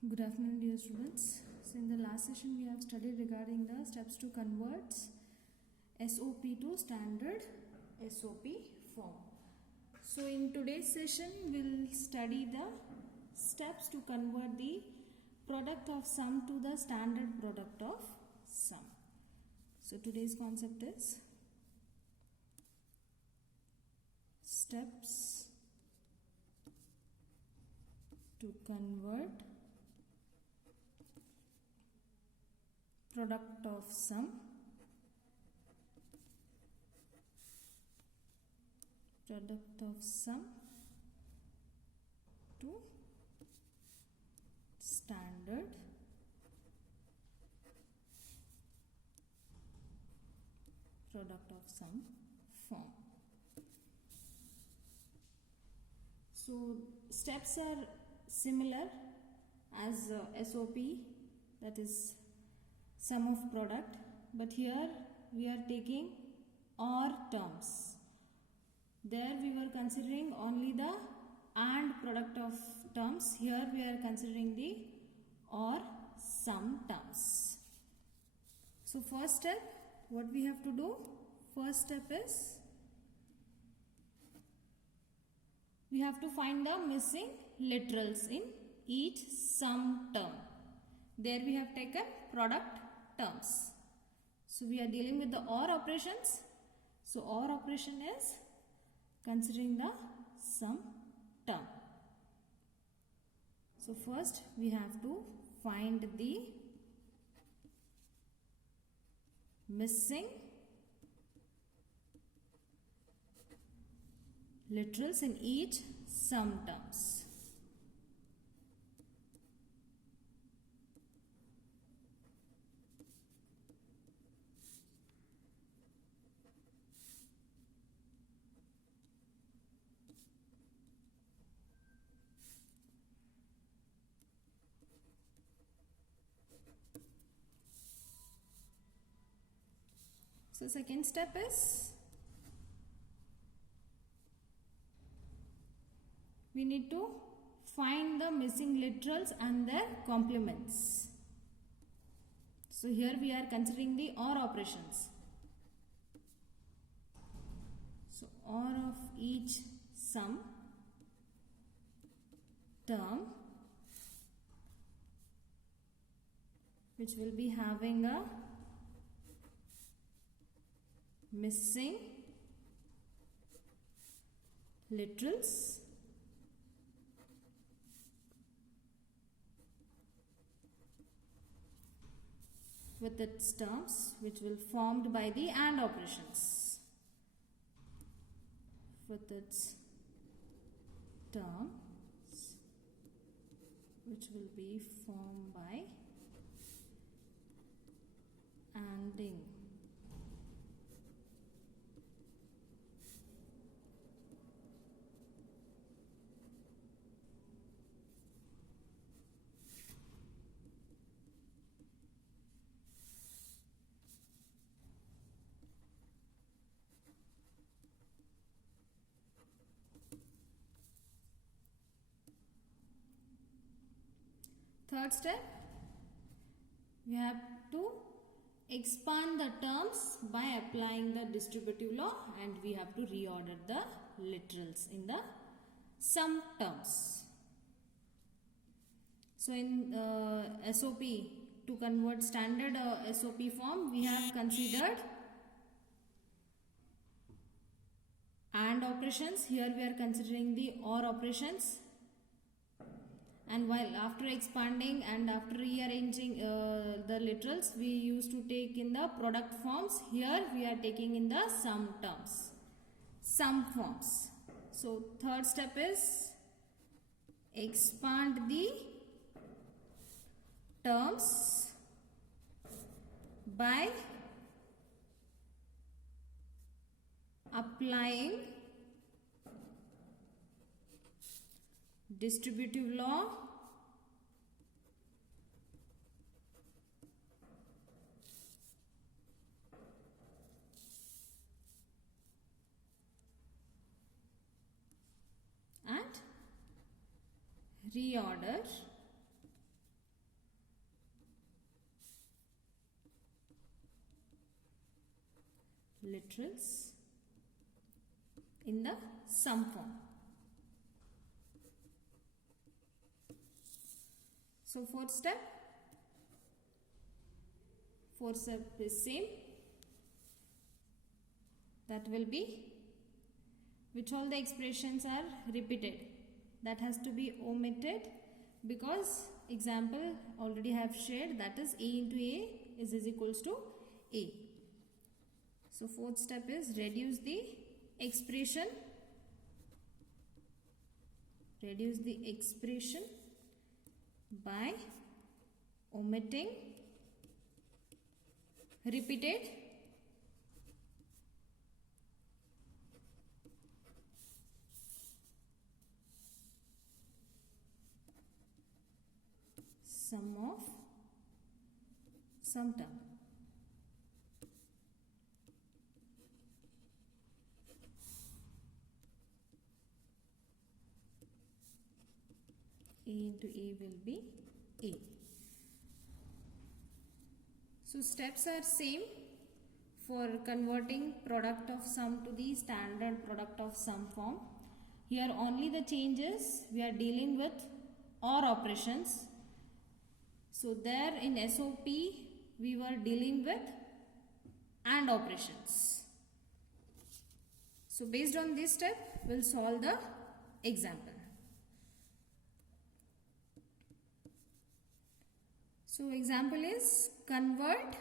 Good afternoon, dear students. So, in the last session, we have studied regarding the steps to convert SOP to standard SOP form. So, in today's session, we'll study the steps to convert the product of sum to the standard product of sum. So, today's concept is steps to convert product of sum to standard product of sum form. So steps are similar as SOP, that is sum of product, but here we are taking OR terms. There we were considering only the AND product of terms. Here we are considering the OR sum terms. So first step, what we have to do? First step is we have to find the missing literals in each sum term. There we have taken product terms. So we are dealing with the OR operations. So OR operation is considering the sum term. So first we have to find the missing literals in each sum terms. So second step is we need to find the missing literals and their complements. So here we are considering the OR operations. So OR of each sum term, which will be having a missing literals with its terms which will formed by the AND operations, with its terms which will be formed by ANDing. Third step, we have to expand the terms by applying the distributive law, and we have to reorder the literals in the sum terms. So in SOP, to convert standard SOP form, we have considered AND operations. Here we are considering the OR operations. And while after expanding and after rearranging the literals, we used to take in the product forms. Here we are taking in the sum terms, sum forms. So third step is expand the terms by applying distributive law and reorder literals in the sum form. So fourth step is same. That will be which all the expressions are repeated, that has to be omitted, because example already have shared, that is a into a is equals to a. So fourth step is reduce the expression by omitting repeated sum of some term. A into A will be A. So steps are same for converting product of sum to the standard product of sum form. Here only the changes we are dealing with OR operations. So there in SOP we were dealing with AND operations. So based on this step we will solve the example. So example is convert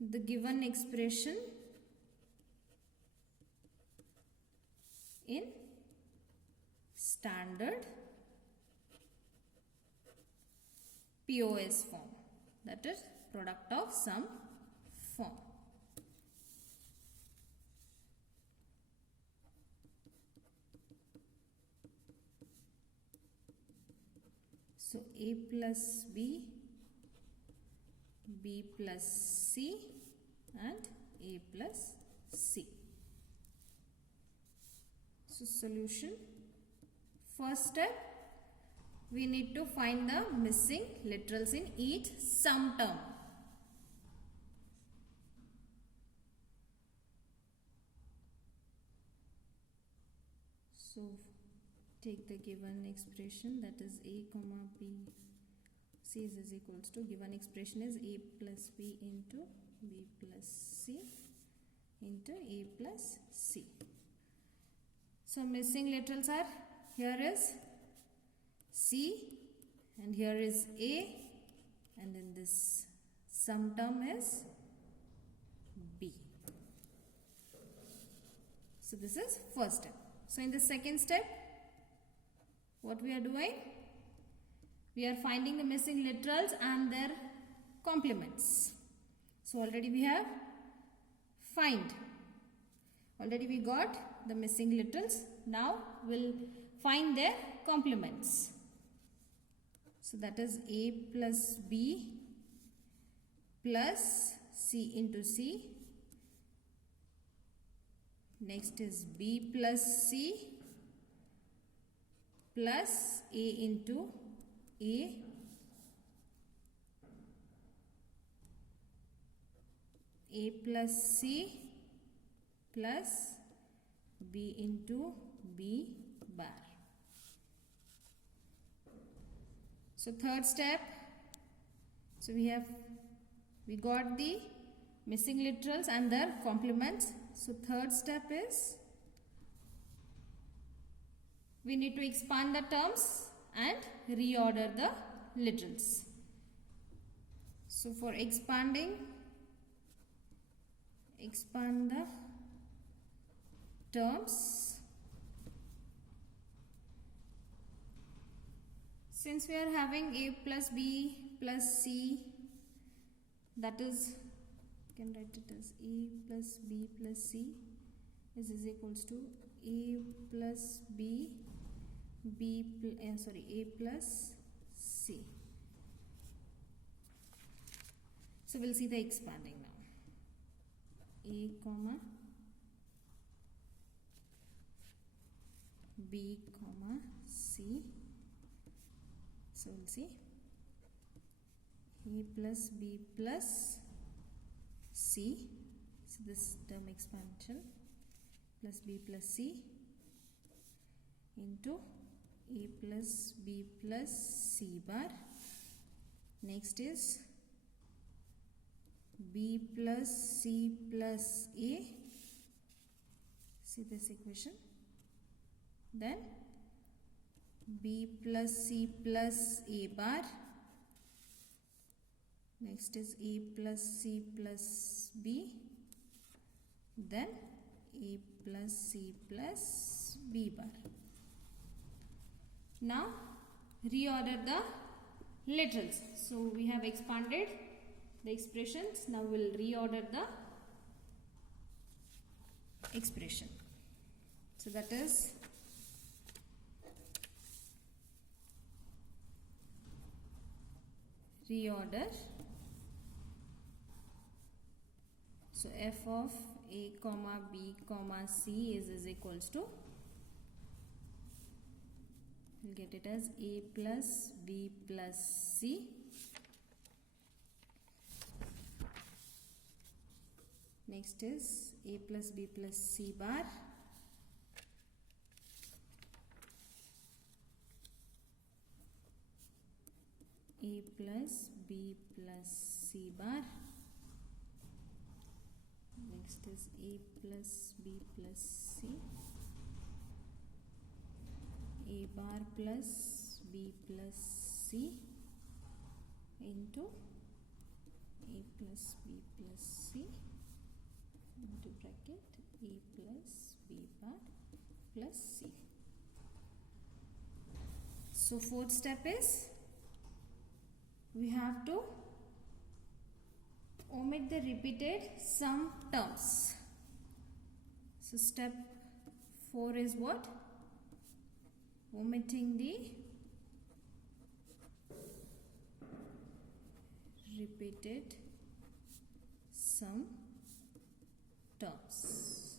the given expression in standard POS form, that is product of sum form. So A plus B, B plus C and A plus C. So solution, first step, we need to find the missing literals in each sum term. So take the given expression, that is A comma B C is equals to, given expression is A plus B into B plus C into A plus C. So missing literals are, here is C and here is A, and in this sum term is B. So this is first step. So in the second step, what we are doing? We are finding the missing literals and their complements. So already we have already we got the missing literals. Now we'll find their complements. So that is A plus B plus C into C. Next is B plus C plus A into A. A plus C plus B into B bar. So third step, so we got the missing literals and their complements. So third step is we need to expand the terms and reorder the literals. So for expand the terms. Since we are having A plus B plus C, that is, you can write it as A plus B plus C is equals to A plus B, A plus C. So we'll see the expanding now. A comma B comma C. So we'll see A plus B plus C So this term expansion plus b plus c into a plus b plus c bar. Next is b plus c plus a. See this equation. Then b plus c plus a bar. Next is a plus c plus b. Then a plus c plus b bar. Now reorder the literals. So we have expanded the expressions. Now we'll reorder the expression. So that is reorder. So f of a comma b comma c is equals to, we'll get it as a plus b plus c. Next is a plus b plus c bar. A plus b plus c bar. Next is a plus b plus c. A bar plus b plus c into a plus b plus c into bracket a plus b bar plus c. So fourth step is we have to omit the repeated sum terms. So step 4 is what? Omitting the repeated sum terms.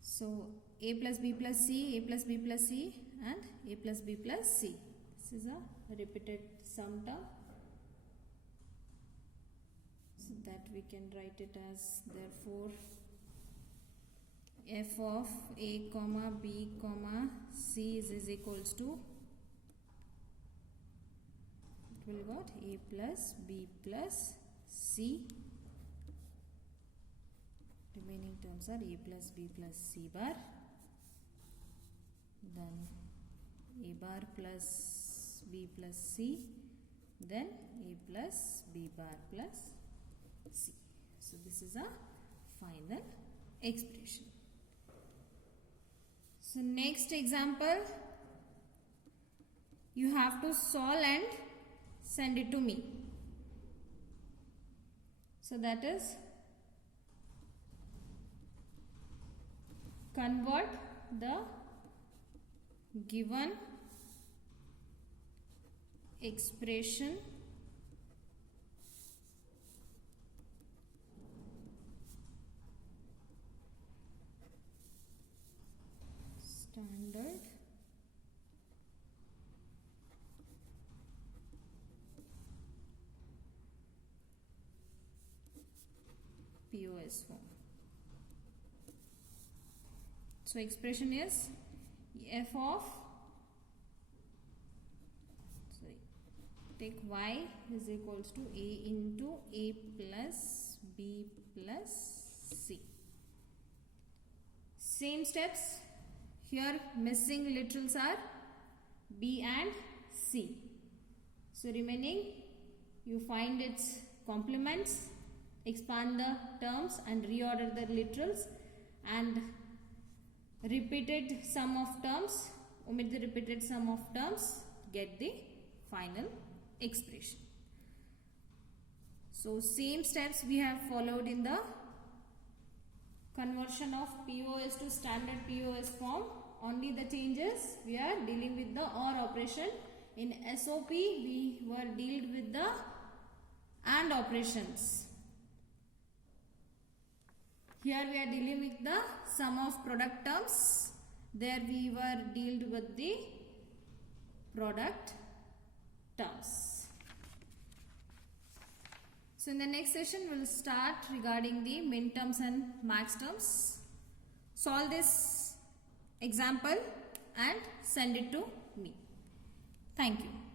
So a plus b plus c, a plus b plus c and a plus b plus c. This is a repeated sum term. So that we can write it as, therefore f of a comma b comma c is equals to, it will got a plus b plus c. Remaining terms are a plus b plus c bar, then a bar plus b plus c, then a plus b bar plus c. So this is a final expression. So next example, you have to solve and send it to me. So that is, convert the given expression standard POS form. So expression is f of, take y is equals to a into a plus b plus c. Same steps. Here missing literals are b and c. So remaining, you find its complements, expand the terms and reorder the literals, and repeated sum of terms, omit the repeated sum of terms, get the final expression. So same steps we have followed in the conversion of POS to standard POS form. Only the changes, we are dealing with the OR operation. In SOP we were dealt with the AND operations. Here we are dealing with the sum of product terms. There we were dealt with the product terms. So in the next session, we'll start regarding the min terms and max terms. Solve this example and send it to me. Thank you.